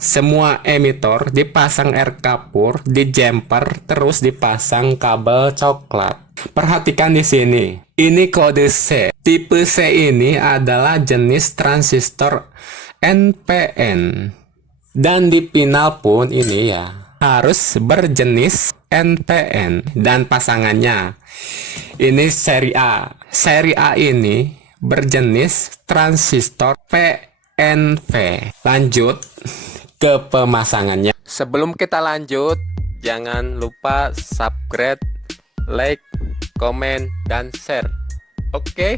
semua emitor dipasang air kapur, di jumper, terus dipasang kabel coklat. Perhatikan di sini. Ini kode C. Tipe C ini adalah jenis transistor NPN. Dan di pinal pun ini ya harus berjenis NPN dan pasangannya. Ini seri A. Seri A ini berjenis transistor PNP. Lanjut ke pemasangannya. Sebelum kita lanjut, jangan lupa subscribe, like, komen, dan share. Oke?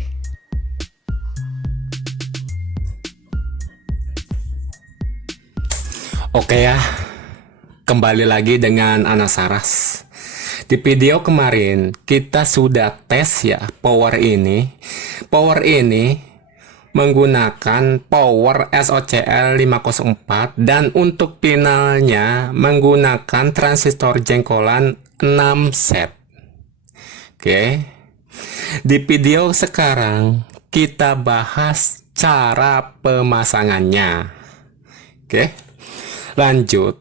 Oke ya, kembali lagi dengan Ana Saras. Di video kemarin kita sudah tes ya power ini. Power ini menggunakan power SOCL 504 dan untuk pinalnya menggunakan transistor jengkolan 6 set. Oke. Di video sekarang kita bahas cara pemasangannya. Oke. Lanjut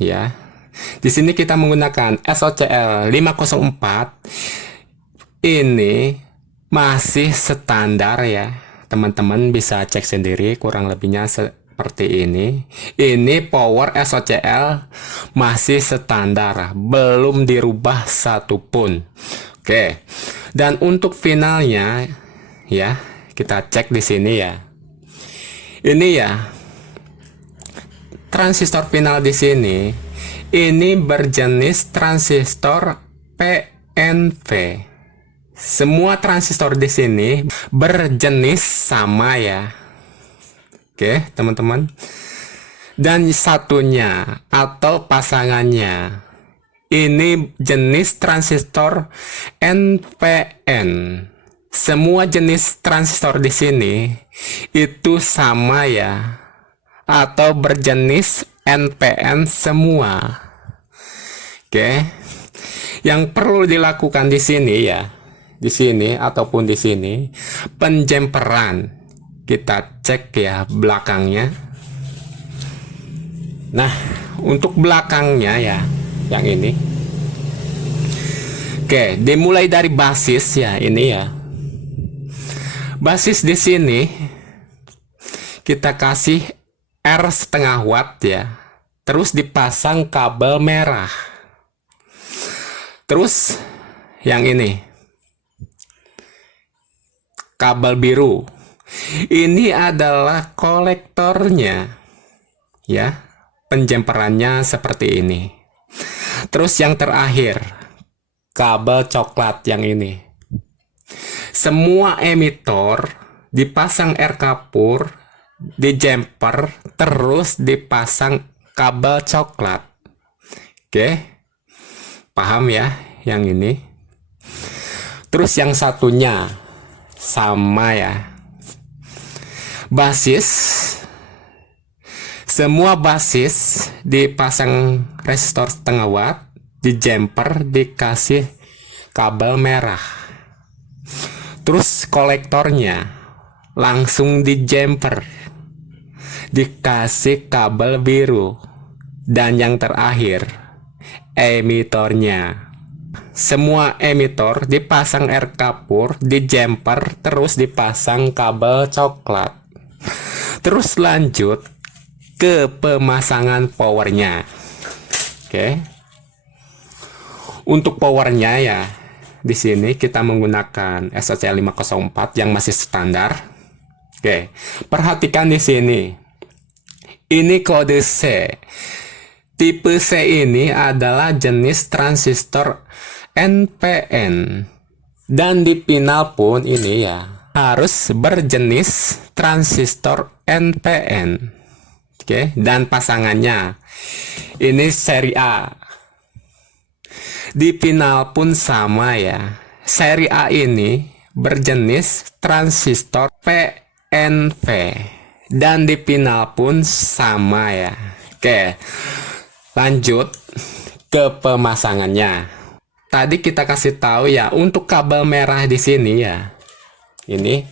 ya. Di sini kita menggunakan SOCL 504. Ini masih standar ya. Teman-teman bisa cek sendiri kurang lebihnya seperti ini. Ini power SOCL masih standar, belum dirubah satupun. Oke. Dan untuk finalnya ya, kita cek di sini ya. Ini ya. Transistor final di sini ini berjenis transistor PNP. Semua transistor di sini berjenis sama ya. Oke, teman-teman. Dan satunya atau pasangannya ini jenis transistor NPN. Semua jenis transistor di sini itu sama ya, atau berjenis NPN semua. Oke. Yang perlu dilakukan di sini ya, di sini ataupun di sini, penjemperan. Kita cek ya belakangnya. Nah, untuk belakangnya ya, yang ini. Oke, dimulai dari basis ya, ini ya. Basis di sini kita kasih R,5 watt ya. Terus dipasang kabel merah. Terus yang ini kabel biru. Ini adalah kolektornya ya. Penjemperannya seperti ini. Terus yang terakhir kabel coklat yang ini. Semua emitor dipasang air kapur, di jumper, terus dipasang kabel coklat. Oke, paham ya yang ini. Terus yang satunya sama ya, basis. Semua basis dipasang resistor 0,5 watt, di jumper dikasih kabel merah. Terus kolektornya langsung di jumper dikasih kabel biru. Dan yang terakhir emitornya. Semua emitor dipasang air kapur, di jumper, terus dipasang kabel coklat. Terus lanjut ke pemasangan powernya. Oke. Untuk powernya ya, di sini kita menggunakan SOCL 504 yang masih standar. Oke. Perhatikan di sini. Ini kode C. Tipe C ini adalah jenis transistor NPN. Dan di pinal pun ini ya harus berjenis transistor NPN. Oke, dan pasangannya ini seri A. Di pinal pun sama ya. Seri A ini berjenis transistor PNP. Dan di pinal pun sama ya. Oke, lanjut ke pemasangannya. Tadi kita kasih tahu ya, untuk kabel merah di sini ya. Ini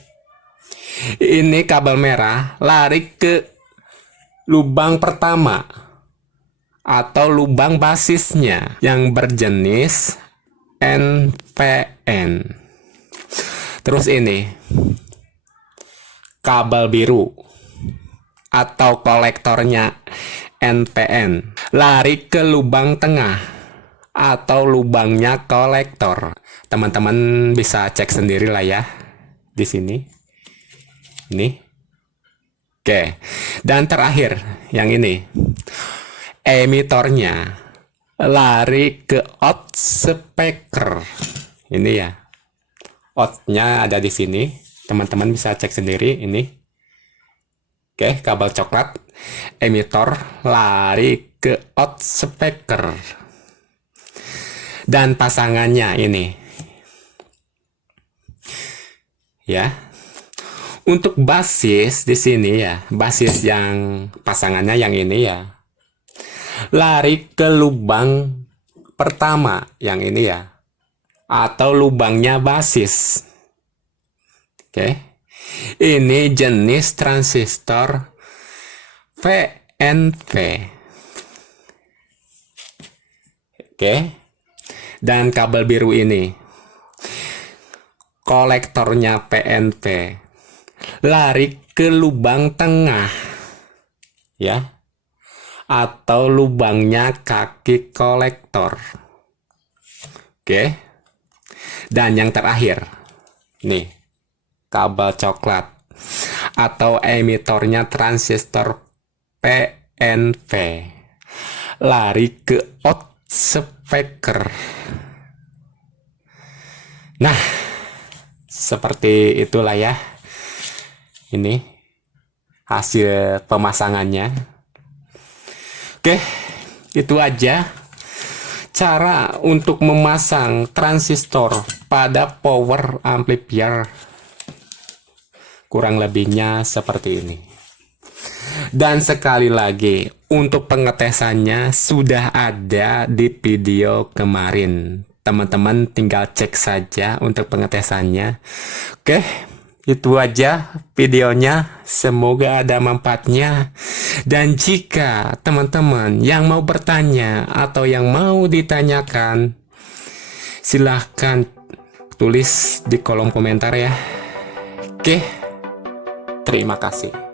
kabel merah lari ke lubang pertama atau lubang basisnya yang berjenis NPN. Terus ini kabel biru atau kolektornya NPN lari ke lubang tengah atau lubangnya kolektor. Teman-teman bisa cek sendiri lah ya di sini. Ini. Oke. Dan terakhir yang ini. Emitornya lari ke out speaker. Ini ya. Outnya ada di sini. Teman-teman bisa cek sendiri ini. Oke, kabel coklat. Emitor lari ke out speaker. Dan pasangannya ini. Ya. Untuk basis di sini ya, basis yang pasangannya yang ini ya. Lari ke lubang pertama yang ini ya. Atau lubangnya basis. Oke. Ini jenis transistor PNP. Oke. Dan kabel biru ini kolektornya PNP lari ke lubang tengah ya, atau lubangnya kaki kolektor. Oke. Dan yang terakhir nih, kabel coklat atau emitornya transistor PNP lari ke out speaker. Nah, seperti itulah ya. Ini hasil pemasangannya. Oke, itu aja cara untuk memasang transistor pada power amplifier. Kurang lebihnya seperti ini. Dan sekali lagi, untuk pengetesannya sudah ada di video kemarin. Teman-teman tinggal cek saja untuk pengetesannya. Oke, itu aja videonya. Semoga ada manfaatnya. Dan jika teman-teman yang mau bertanya atau yang mau ditanyakan, silahkan tulis di kolom komentar ya. Oke, terima kasih.